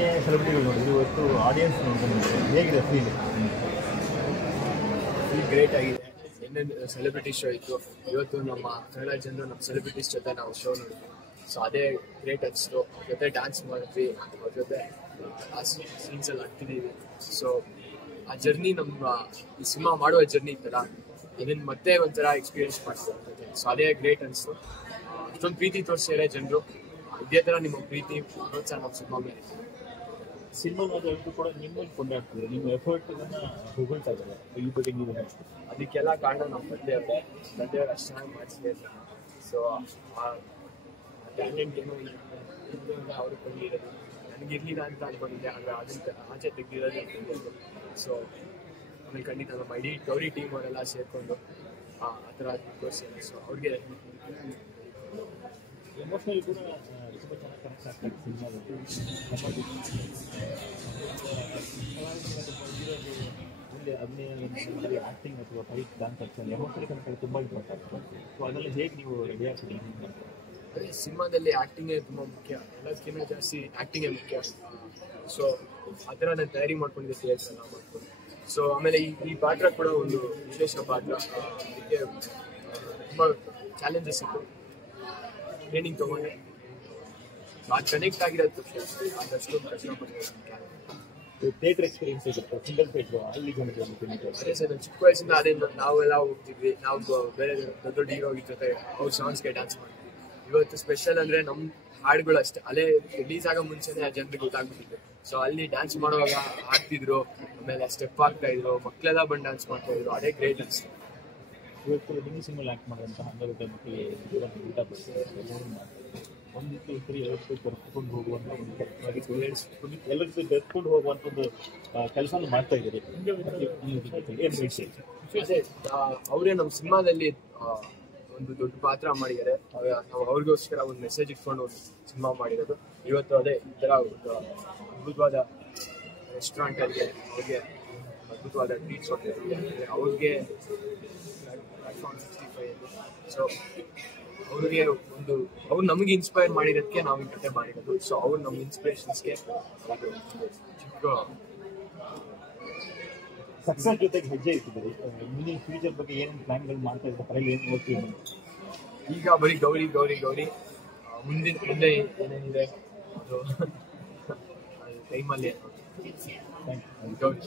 ನಿನ್ನೆ ಸೆಲೆಬ್ರಿಟಿಗಳು ನೋಡಿದ್ರು, ಇವತ್ತು ಆಡಿಯನ್ಸ್ ನೋಡ್ಕೊಂಡು ಹೇಗಿದೆ ಫೀಲ್ ಗ್ರೇಟ್ ಆಗಿದೆ. ನಿನ್ನೆ ಸೆಲೆಬ್ರಿಟಿ ಶೋ ಇತ್ತು, ಇವತ್ತು ನಮ್ಮ ಕನ್ನಡ ಜನರು ನಮ್ಮ ಸೆಲೆಬ್ರಿಟೀಸ್ ಜೊತೆ ನಾವು ಶೋ ನೋಡಿದ್ವಿ. ಸೊ ಅದೇ ಗ್ರೇಟ್ ಅನಿಸ್ತು. ಅವ್ರ ಜೊತೆ ಡ್ಯಾನ್ಸ್ ಮಾಡಿದ್ವಿ, ಅವ್ರ ಜೊತೆ ಆ ಸೀನ್ಸಲ್ಲಿ ಆಗ್ತಿದ್ದೀವಿ. ಸೊ ಆ ಜರ್ನಿ ನಮ್ಮ ಈ ಸಿನಿಮಾ ಮಾಡುವ ಜರ್ನಿ ಇತ್ತಲ್ಲ, ಅದನ್ನು ಮತ್ತೆ ಒಂಥರ ಎಕ್ಸ್ಪೀರಿಯನ್ಸ್ ಮಾಡ್ತಾರೆ. ಸೊ ಅದೇ ಗ್ರೇಟ್ ಅನಿಸ್ತು. ಅಷ್ಟೊಂದು ಪ್ರೀತಿ ತೋರಿಸಿದ್ದಾರೆ ಜನರು. ಇದೇ ಥರ ನಿಮ್ಮ ಪ್ರೀತಿ ಪ್ರೋತ್ಸಾಹ ನಮ್ಮ ಸಿನಿಮಾ ಮೇಲೆ. ಸಿನಿಮಾದಲ್ಲೂ ಕೂಡ ನಿಮ್ಮಲ್ಲಿ ಕೊಂಡಾಡ್ತಿದ್ದಾರೆ, ನಿಮ್ಮ ಎಫರ್ಟ್ಗಳನ್ನ ಹೊಗಳ್ತಾ ಇದ್ದಾರೆ. ಈ ಬಗ್ಗೆ ನೀವು ಅದಕ್ಕೆಲ್ಲ ಕಾರಣ ನಮ್ಮ ತಂದೆಯವರು ಅಷ್ಟು ಚೆನ್ನಾಗಿ ಮಾಡಿಸಿದೆ. ಸೊ ಆ ಟ್ಯಾಲೆಂಟ್ ಏನೋ ಅವ್ರಿಗೆ ಬಂದಿರೋದು, ನನಗಿರ್ಲಿಲ್ಲ ಅಂತ ಅನ್ಕೊಂಡಿದ್ದೆ, ಆದರೆ ಅದನ್ನ ಆಚೆ ತೆಗೆದಿರೋದು ಅಂತಂದಿದ್ದು. ಸೊ ಆಮೇಲೆ ಖಂಡಿತ ನಮ್ಮ ಇಡೀ ಗೌರಿ ಟೀಮ್ ಅವರೆಲ್ಲ ಸೇರಿಕೊಂಡು ಆ ಥರ ತೋರಿಸಿದ್ದಾರೆ. ಸೊ ಅವ್ರಿಗೆ ಎಮೋಷನಲಿ ಕೂಡ ತುಂಬ ಚೆನ್ನಾಗಿ ಕನೆಕ್ಟ್ ಆಗ್ತದೆ ಸಿನಿಮಾದಲ್ಲಿ. ಮುಂದೆ ಅಭಿನಯ ಆ್ಯಕ್ಟಿಂಗ್ ಅಥವಾ ಫೈಟ್ ಡ್ಯಾನ್ಸ್ ಆಗ್ತದೆ, ಎಮೋಷನಲಿ ಕನೆಕ್ಟ್ ತುಂಬ ಇಂಪಾರ್ಟೆಂಟ್ ಆಗ್ತದೆ. ಸೊ ಅದೆಲ್ಲ ಹೇಗೆ ನೀವು ರೆಡಿ ಆಗ್ತೀರಿ? ಅದೇ ಸಿನಿಮಾದಲ್ಲಿ ಆ್ಯಕ್ಟಿಂಗೇ ತುಂಬ ಮುಖ್ಯ, ಎಲ್ಲದಕ್ಕಿಂತ ಜಾಸ್ತಿ ಆ್ಯಕ್ಟಿಂಗೇ ಮುಖ್ಯ. ಸೊ ಆ ಥರ ನಾನು ತಯಾರಿ ಮಾಡ್ಕೊಂಡಿದ್ದೆ, ಥಿಯೇಟರ್ ಎಲ್ಲ ಮಾಡ್ಕೊಂಡು. ಸೊ ಆಮೇಲೆ ಈ ಪಾತ್ರ ಕೂಡ ಒಂದು ವಿಶೇಷ ಪಾತ್ರ. ಅದಕ್ಕೆ ತುಂಬ ಚಾಲೆಂಜಸ್ ಇತ್ತು, ಟ್ರೈನಿಂಗ್ ತೊಗೊಂಡೆ. ಅದು ಕನೆಕ್ಟ್ ಆಗಿರೋದು ಖುಷಿ. ಅದಷ್ಟು ಕಷ್ಟಪಟ್ಟಿರೋದು. ಥಿಯೇಟರ್ ಎಕ್ಸ್ಪೀರಿಯನ್ಸ್ ಇರುತ್ತೆ, ಸಿಂಗಲ್ ಥಿಯೇಟ್ರು ಅಲ್ಲಿ ಅದೇ ಸರ್, ಚಿಕ್ಕ ವಯಸ್ಸಿಂದ ಅದೇ ನಾವೆಲ್ಲ ಹೋಗ್ತಿದ್ವಿ. ನಾವು ಬೇರೆ ದೊಡ್ಡ ದೊಡ್ಡ ಹೀರೋಗಳ ಜೊತೆ ಅವ್ರ ಸಾಂಗ್ಸ್ಗೆ ಡ್ಯಾನ್ಸ್ ಮಾಡ್ತೀವಿ. ಇವತ್ತು ಸ್ಪೆಷಲ್ ಅಂದರೆ ನಮ್ಮ ಹಾಡುಗಳು ಅಷ್ಟೇ, ಅಲ್ಲೇ ರಿಲೀಸ್ ಆಗೋ ಮುಂಚೆನೇ ಆ ಜನರಿಗೆ ಗೊತ್ತಾಗ್ಬಿಟ್ಟಿದೆ. ಸೊ ಅಲ್ಲಿ ಡ್ಯಾನ್ಸ್ ಮಾಡುವಾಗ ಹಾಡ್ತಿದ್ರು, ಆಮೇಲೆ ಸ್ಟೆಪ್ ಆಗ್ತಾಯಿದ್ರು, ಮಕ್ಕಳೆಲ್ಲ ಬಂದು ಡ್ಯಾನ್ಸ್ ಮಾಡ್ತಾಯಿದ್ರು. ಅದೇ ಗ್ರೇಟ್ ಅನಿಸ್ತು. ಇವತ್ತು ನಿಮ್ಮ ಸಿನಿಮಾ ಆ್ಯಕ್ಟ್ ಮಾಡೋಂಥ 12 ಮಕ್ಕಳಿಗೆ ಒಂದು ರೀತಿ ಎಲ್ಲರಿಗೂ ಕರ್ಕೊಂಡು ಹೋಗುವಂಥ ಎಲ್ಲರಿಗೂ ಕರ್ಕೊಂಡು ಹೋಗುವಂಥ ಒಂದು ಕೆಲಸ ಮಾಡ್ತಾ ಇದ್ದೀರಿ. ಅವರೇ ನಮ್ಮ ಸಿನಿಮಾದಲ್ಲಿ ಒಂದು ದೊಡ್ಡ ಪಾತ್ರ ಮಾಡಿದ್ದಾರೆ. ನಾವು ಅವ್ರಿಗೋಸ್ಕರ ಒಂದು ಮೆಸೇಜ್ ಇಟ್ಕೊಂಡು ಒಂದು ಸಿನಿಮಾ ಮಾಡಿರೋದು. ಇವತ್ತು ಅದೇ ಈ ಥರ ಒಂದು ಅದ್ಭುತವಾದ ರೆಸ್ಟೋರೆಂಟಲ್ಲಿ ಅವ್ರಿಗೆ ಅದ್ಭುತವಾದ ಟ್ರೀಟ್ಸ್ ಕೊಟ್ಟಿದ್ದಾರೆ. ಅವ್ರಿಗೆ ಪ್ಲಾಟ್ಫಾರ್ಮ್ 65. ಸೊ ಅವ್ರಿಗೆ ಅವ್ರು ನಮಗೆ ಇನ್ಸ್ಪೈರ್ ಮಾಡಿರೋದಕ್ಕೆ ನಾವು ಈ ಕತೆ ಮಾಡಿರೋದು. ಸೊ ಅವ್ರು ನಮ್ಮ ಇನ್ಸ್ಪಿರೇಷನ್ಸ್ಗೆ ಚಿಕ್ಕ ಸಕ್ಸಸ್ ಜೊತೆಗೆ ಹೆಜ್ಜೆ ಇಟ್ಟಿದ್ದೀರಿ. ಮುಂದಿನ ಫ್ಯೂಚರ್ ಬಗ್ಗೆ ಏನೇನು ಪ್ಲಾನ್ಗಳು ಮಾಡ್ತಾ ಇದ್ದಾರೆ, ಪರವಾಗಿ ಏನು ಓದ್ತೀವಿ? ಈಗ ಬರೀ ಗೌರಿ ಗೌರಿ ಗೌರಿ. ಮುಂದೆ ಏನೇನಿದೆ ಅದು ಟೈಮಲ್ಲಿ ಗೌರಿ.